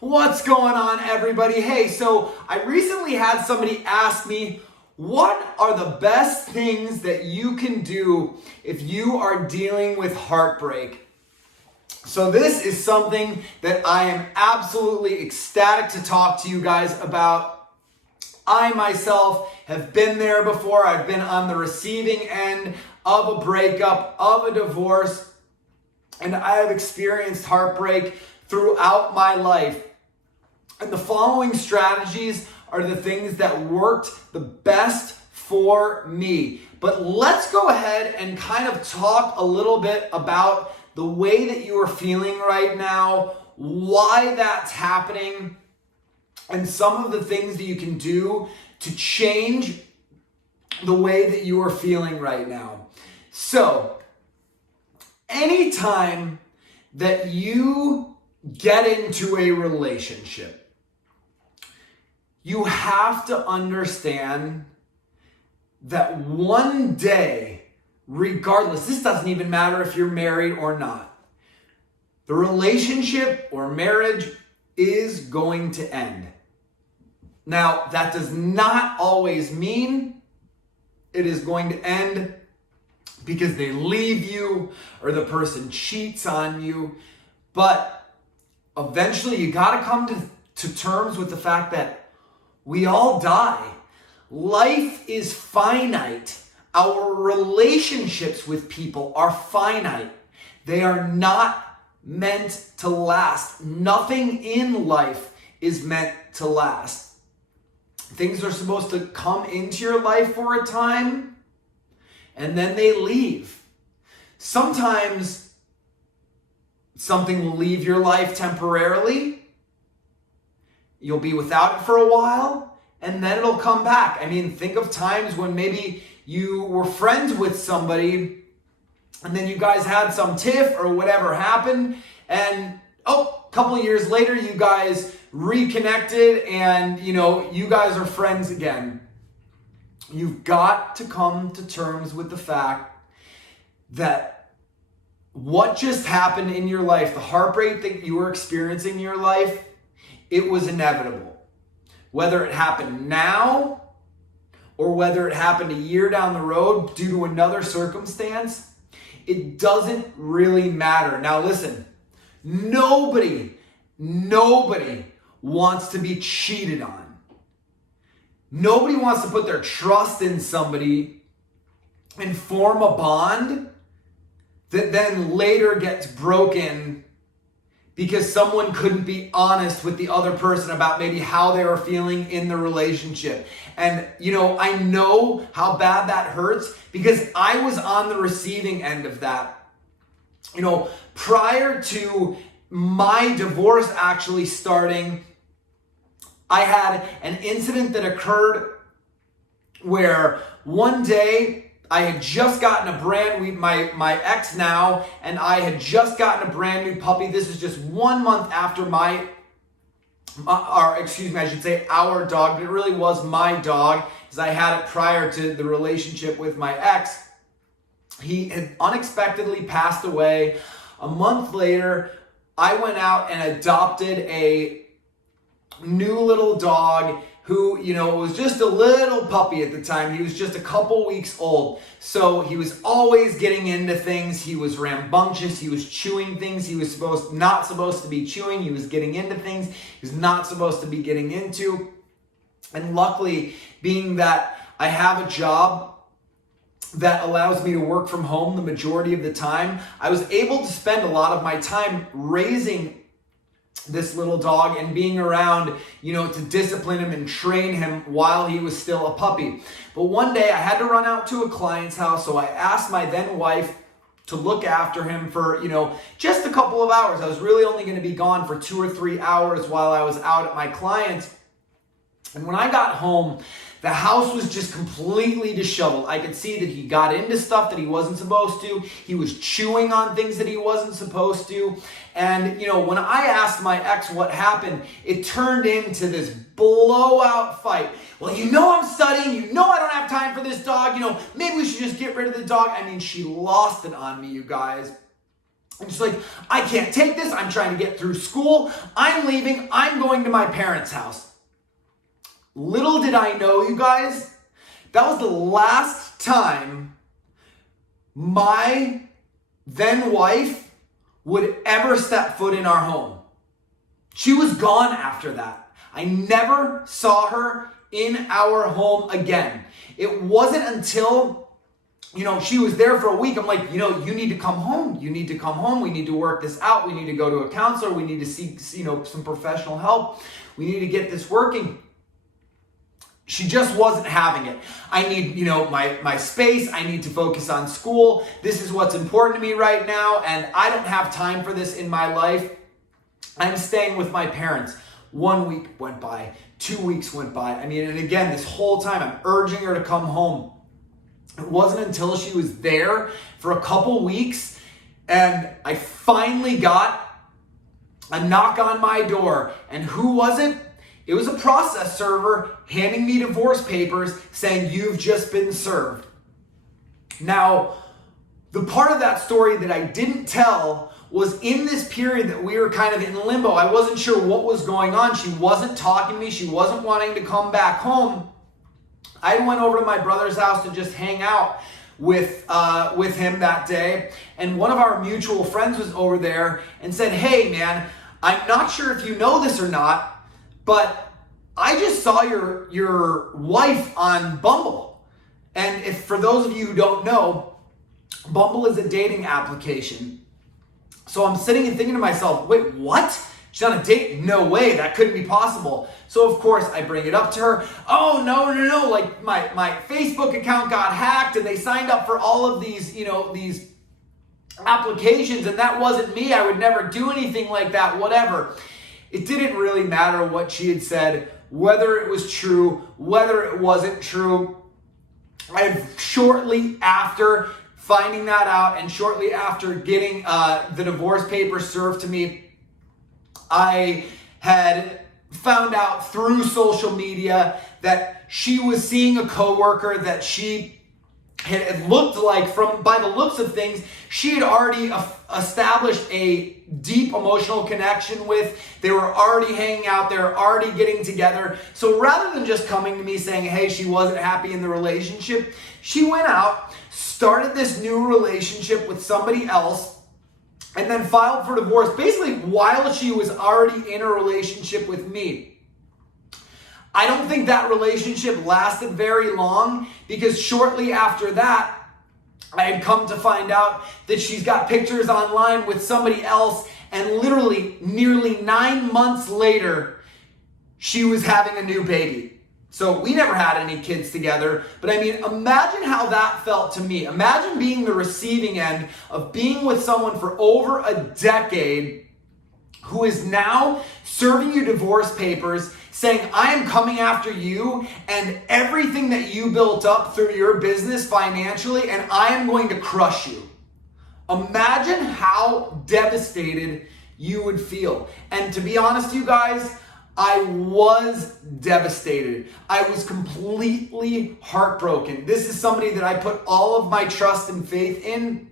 What's going on, everybody? Hey, so I recently had somebody ask me, what are the best things that you can do if you are dealing with heartbreak? So this is something that I am absolutely ecstatic to talk to you guys about. I myself have been there before. I've been on the receiving end of a breakup, of a divorce, and I have experienced heartbreak throughout my life. And the following strategies are the things that worked the best for me. But let's go ahead and kind of talk a little bit about the way that you are feeling right now, why that's happening, and some of the things that you can do to change the way that you are feeling right now. So, anytime that you get into a relationship, you have to understand that one day, regardless, this doesn't even matter if you're married or not, the relationship or marriage is going to end. Now, that does not always mean it is going to end because they leave you or the person cheats on you, but eventually you got to come to terms with the fact that we all die. Life is finite. Our relationships with people are finite. They are not meant to last. Nothing in life is meant to last. Things are supposed to come into your life for a time, and then they leave. Sometimes something will leave your life temporarily. You'll be without it for a while, and then it'll come back. I mean, think of times when maybe you were friends with somebody, and then you guys had some tiff or whatever happened, and a couple of years later, you guys reconnected, and you guys are friends again. You've got to come to terms with the fact that what just happened in your life, the heartbreak that you were experiencing in your life, it was inevitable. Whether it happened now or whether it happened a year down the road due to another circumstance, it doesn't really matter. Now listen, nobody wants to be cheated on. Nobody wants to put their trust in somebody and form a bond that then later gets broken because someone couldn't be honest with the other person about maybe how they were feeling in the relationship. And, I know how bad that hurts because I was on the receiving end of that. Prior to my divorce actually starting, I had an incident that occurred where one day I had just gotten my ex now, and I had just gotten a brand new puppy. This is just 1 month after our dog, but it really was my dog, because I had it prior to the relationship with my ex. He had unexpectedly passed away. A month later, I went out and adopted a new little dog who, was just a little puppy at the time. He was just a couple weeks old. So he was always getting into things. He was rambunctious. He was chewing things he was not supposed to be chewing. He was getting into things he was not supposed to be getting into. And luckily, being that I have a job that allows me to work from home the majority of the time, I was able to spend a lot of my time raising this little dog and being around, to discipline him and train him while he was still a puppy. But one day I had to run out to a client's house, so I asked my then wife to look after him for, just a couple of hours. I was really only going to be gone for 2 or 3 hours while I was out at my client's. And when I got home, the house was just completely disheveled. I could see that he got into stuff that he wasn't supposed to. He was chewing on things that he wasn't supposed to. And, when I asked my ex what happened, it turned into this blowout fight. Well, I'm studying. I don't have time for this dog. Maybe we should just get rid of the dog. I mean, she lost it on me, you guys. And she's like, I can't take this. I'm trying to get through school. I'm leaving. I'm going to my parents' house. Little did I know, you guys, that was the last time my then wife would ever step foot in our home. She was gone after that. I never saw her in our home again. It wasn't until she was there for a week. I'm like, you need to come home. You need to come home. We need to work this out. We need to go to a counselor. We need to seek, some professional help. We need to get this working. She just wasn't having it. I need, my space. I need to focus on school. This is what's important to me right now. And I don't have time for this in my life. I'm staying with my parents. 1 week went by. 2 weeks went by. And again, this whole time I'm urging her to come home. It wasn't until she was there for a couple weeks and I finally got a knock on my door. And who was it? It was a process server handing me divorce papers saying, you've just been served. Now, the part of that story that I didn't tell was in this period that we were kind of in limbo. I wasn't sure what was going on. She wasn't talking to me. She wasn't wanting to come back home. I went over to my brother's house to just hang out with him that day. And one of our mutual friends was over there and said, hey man, I'm not sure if you know this or not, but I just saw your wife on Bumble. And if for those of you who don't know, Bumble is a dating application. So I'm sitting and thinking to myself, wait, what? She's on a date? No way, that couldn't be possible. So of course I bring it up to her. Oh, no, like my Facebook account got hacked and they signed up for all of these, these applications and that wasn't me. I would never do anything like that, whatever. It didn't really matter what she had said, whether it was true, whether it wasn't true. Shortly after finding that out and shortly after getting the divorce papers served to me, I had found out through social media that she was seeing a coworker that she had looked like, by the looks of things, she had already established a deep emotional connection with. They were already hanging out, they were already getting together. So rather than just coming to me saying, hey, she wasn't happy in the relationship, she went out, started this new relationship with somebody else, and then filed for divorce basically while she was already in a relationship with me. I don't think that relationship lasted very long because shortly after that, I had come to find out that she's got pictures online with somebody else, and literally nearly 9 months later, she was having a new baby. So we never had any kids together, but imagine how that felt to me. Imagine being the receiving end of being with someone for over a decade who is now serving you divorce papers, saying, I am coming after you and everything that you built up through your business financially, and I am going to crush you. Imagine how devastated you would feel. And to be honest, you guys, I was devastated. I was completely heartbroken. This is somebody that I put all of my trust and faith in,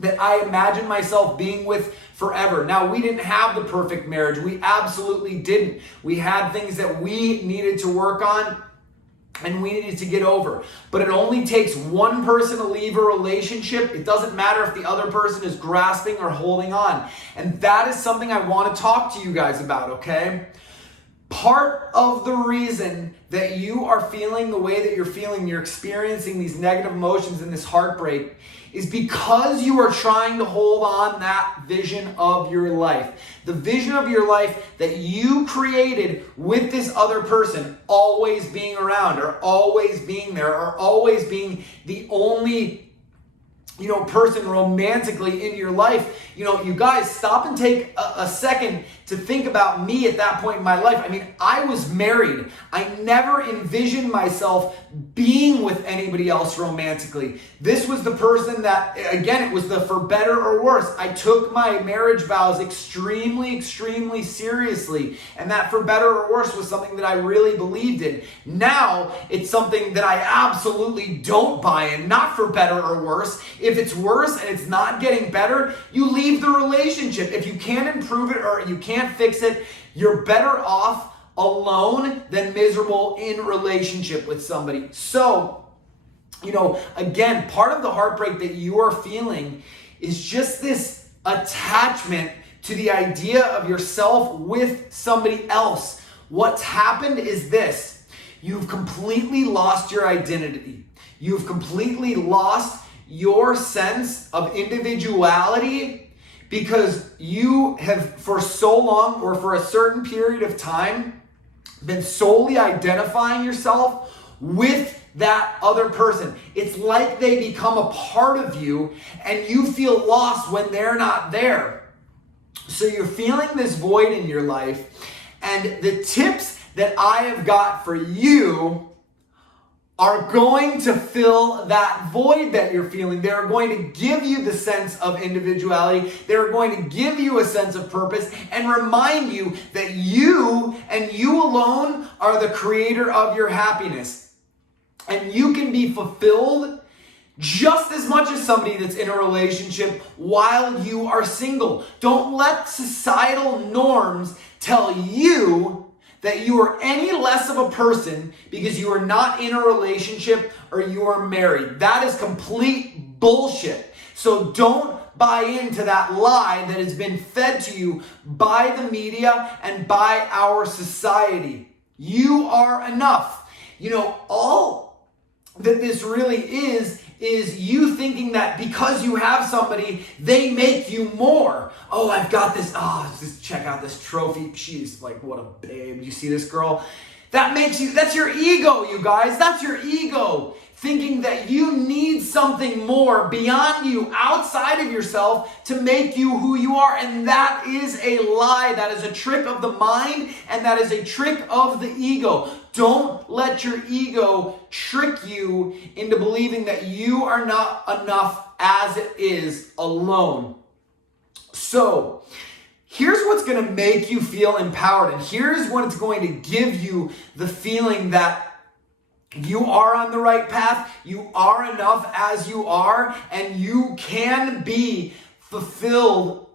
that I imagined myself being with forever. Now, we didn't have the perfect marriage. We absolutely didn't. We had things that we needed to work on and we needed to get over. But it only takes one person to leave a relationship. It doesn't matter if the other person is grasping or holding on. And that is something I want to talk to you guys about, okay? Part of the reason that you are feeling the way that you're feeling, you're experiencing these negative emotions and this heartbreak, is because you are trying to hold on that vision of your life. The vision of your life that you created with this other person always being around, or always being there, or always being the only person romantically in your life. You guys, stop and take a second to think about me at that point in my life. I was married. I never envisioned myself being with anybody else romantically. This was the person that, again, it was the for better or worse. I took my marriage vows extremely, extremely seriously. And that for better or worse was something that I really believed in. Now, it's something that I absolutely don't buy in, not for better or worse. If it's worse and it's not getting better, you leave the relationship. If you can't improve it or you can't fix it, you're better off alone than miserable in relationship with somebody. So, again, part of the heartbreak that you are feeling is just this attachment to the idea of yourself with somebody else. What's happened is this: you've completely lost your identity. You've completely lost your sense of individuality because you have for so long or for a certain period of time been solely identifying yourself with that other person. It's like they become a part of you and you feel lost when they're not there. So you're feeling this void in your life, and the tips that I have got for you are going to fill that void that you're feeling. They're going to give you the sense of individuality. They're going to give you a sense of purpose and remind you that you and you alone are the creator of your happiness. And you can be fulfilled just as much as somebody that's in a relationship while you are single. Don't let societal norms tell you that you are any less of a person because you are not in a relationship or you are married. That is complete bullshit. So don't buy into that lie that has been fed to you by the media and by our society. You are enough. All that this really is you thinking that because you have somebody, they make you more. Oh, I've got this. Just check out this trophy. She's like, what a babe. You see this girl? That's your ego, you guys. That's your ego. Thinking that you need something more beyond you, outside of yourself, to make you who you are. And that is a lie. That is a trick of the mind, and that is a trick of the ego. Don't let your ego trick you into believing that you are not enough as it is alone. So, here's what's going to make you feel empowered, and here's what it's going to give you the feeling that you are on the right path, you are enough as you are, and you can be fulfilled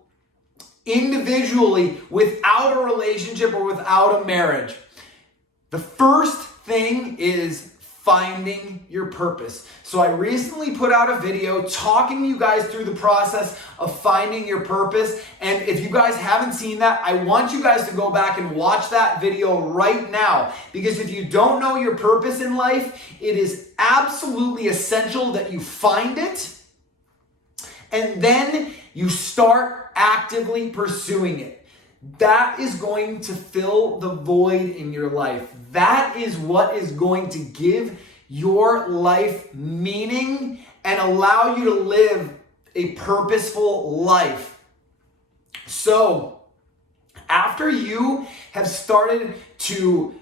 individually without a relationship or without a marriage. The first thing is finding your purpose. So I recently put out a video talking you guys through the process of finding your purpose. And if you guys haven't seen that, I want you guys to go back and watch that video right now. Because if you don't know your purpose in life, it is absolutely essential that you find it and then you start actively pursuing it. That is going to fill the void in your life. That is what is going to give your life meaning and allow you to live a purposeful life. So, after you have started to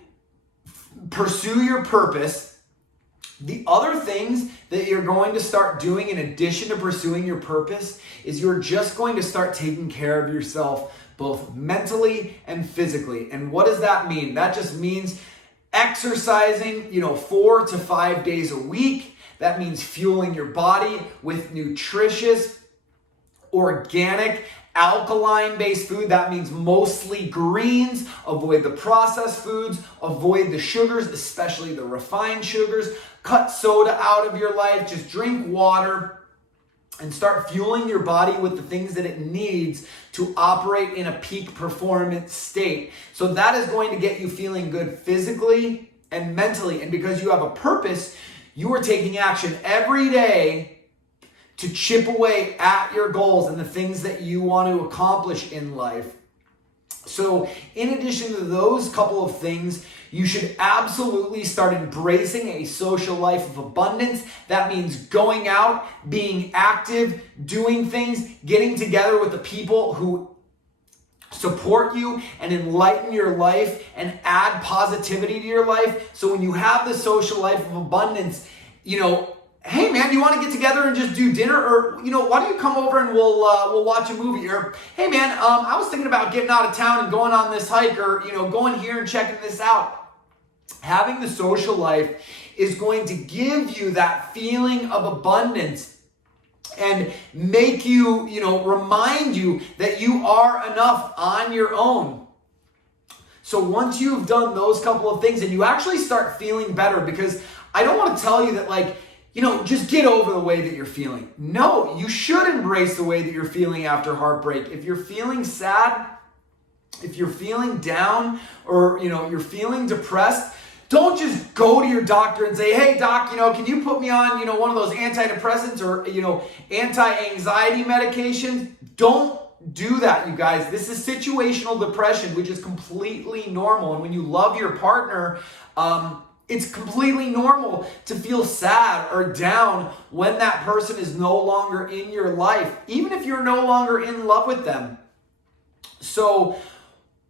pursue your purpose, the other things that you're going to start doing in addition to pursuing your purpose is you're just going to start taking care of yourself both mentally and physically. And what does that mean? That just means exercising, 4 to 5 days a week. That means fueling your body with nutritious, organic, alkaline-based food. That means mostly greens. Avoid the processed foods. Avoid the sugars, especially the refined sugars. Cut soda out of your life. Just drink water and start fueling your body with the things that it needs to operate in a peak performance state. So that is going to get you feeling good physically and mentally. And because you have a purpose, you are taking action every day to chip away at your goals and the things that you want to accomplish in life. So in addition to those couple of things, you should absolutely start embracing a social life of abundance. That means going out, being active, doing things, getting together with the people who support you and enlighten your life and add positivity to your life. So when you have the social life of abundance, hey man, you want to get together and just do dinner? Or, why don't you come over and we'll watch a movie? Or, hey man, I was thinking about getting out of town and going on this hike, or, going here and checking this out. Having the social life is going to give you that feeling of abundance. and make you, remind you that you are enough on your own. So once you've done those couple of things and you actually start feeling better, because I don't want to tell you that just get over the way that you're feeling. No, you should embrace the way that you're feeling after heartbreak. If you're feeling sad, if you're feeling down, or you're feeling depressed, don't just go to your doctor and say, hey doc, can you put me on, one of those antidepressants or, anti-anxiety medications? Don't do that, you guys. This is situational depression, which is completely normal. And when you love your partner, it's completely normal to feel sad or down when that person is no longer in your life, even if you're no longer in love with them. So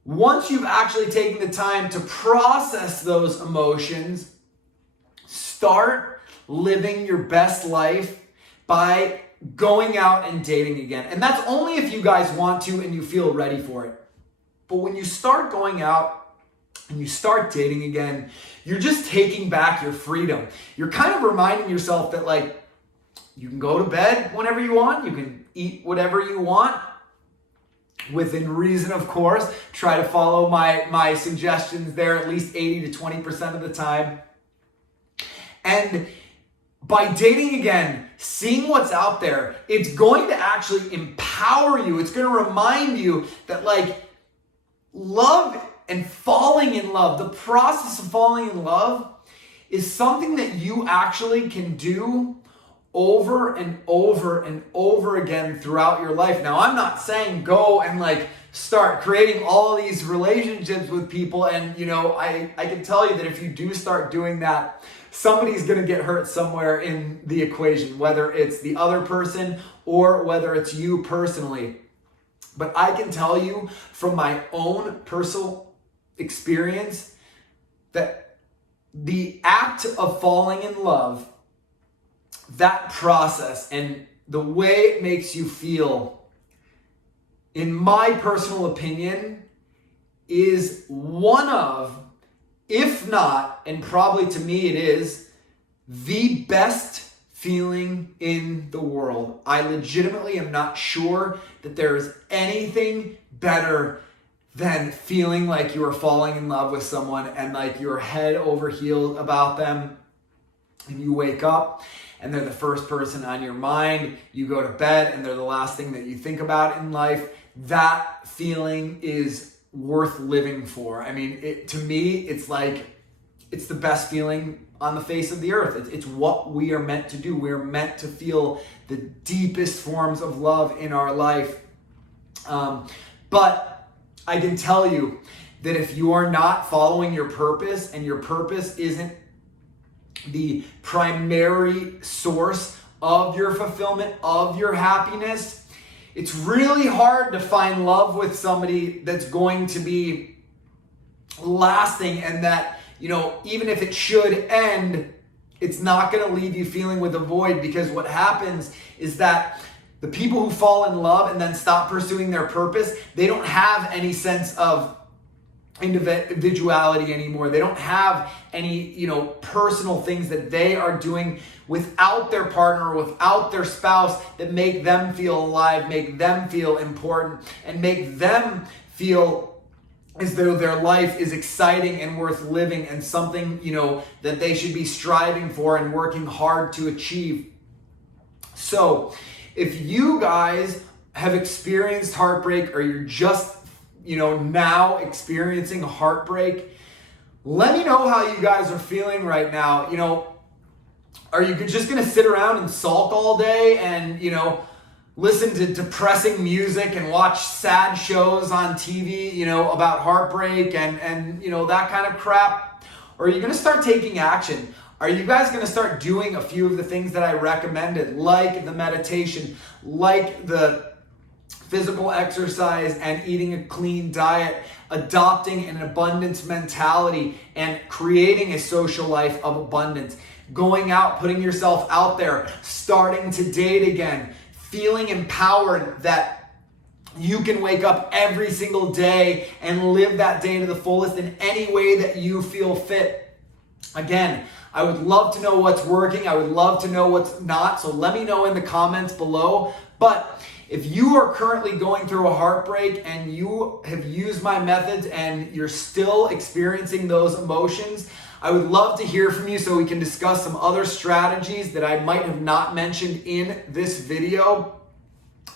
once you've actually taken the time to process those emotions, start living your best life by going out and dating again. And that's only if you guys want to and you feel ready for it. But when you start going out and you start dating again, you're just taking back your freedom. You're kind of reminding yourself that you can go to bed whenever you want, you can eat whatever you want, within reason, of course. Try to follow my suggestions there at least 80 to 20% of the time. And by dating again, seeing what's out there, it's going to actually empower you. It's going to remind you that love and falling in love, the process of falling in love is something that you actually can do over and over and over again throughout your life. Now, I'm not saying go and start creating all these relationships with people. And, I can tell you that if you do start doing that, somebody's going to get hurt somewhere in the equation, whether it's the other person or whether it's you personally. But I can tell you from my own personal experience that the act of falling in love, that process and the way it makes you feel, in my personal opinion, is one of, if not, and probably to me it is, the best feeling in the world. I legitimately am not sure that there is anything better than feeling like you are falling in love with someone and you're head over heels about them, and you wake up and they're the first person on your mind. You go to bed and they're the last thing that you think about in life. That feeling is worth living for. I mean, to me, it's the best feeling on the face of the earth. It's what we are meant to do. We're meant to feel the deepest forms of love in our life. But I can tell you that if you are not following your purpose and your purpose isn't the primary source of your fulfillment, of your happiness, it's really hard to find love with somebody that's going to be lasting, and that, even if it should end, it's not going to leave you feeling with a void. Because what happens is that the people who fall in love and then stop pursuing their purpose, they don't have any sense of individuality anymore. They don't have any, personal things that they are doing without their partner, without their spouse, that make them feel alive, make them feel important, and make them feel as though their life is exciting and worth living and something, that they should be striving for and working hard to achieve. So if you guys have experienced heartbreak, or you're just, now experiencing heartbreak, let me know how you guys are feeling right now. Are you just going to sit around and sulk all day and, listen to depressing music and watch sad shows on TV, about heartbreak and that kind of crap? Or are you going to start taking action? Are you guys going to start doing a few of the things that I recommended, like the meditation, like the physical exercise and eating a clean diet, adopting an abundance mentality and creating a social life of abundance, going out, putting yourself out there, starting to date again, feeling empowered that you can wake up every single day and live that day to the fullest in any way that you feel fit. Again, I would love to know what's working. I would love to know what's not. So let me know in the comments below. But if you are currently going through a heartbreak and you have used my methods and you're still experiencing those emotions, I would love to hear from you so we can discuss some other strategies that I might have not mentioned in this video.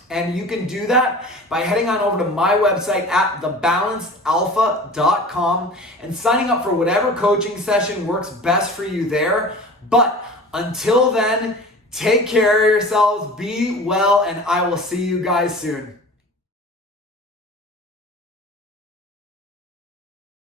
And you can do that by heading on over to my website at thebalancedalpha.com and signing up for whatever coaching session works best for you there. But until then, take care of yourselves, be well, and I will see you guys soon.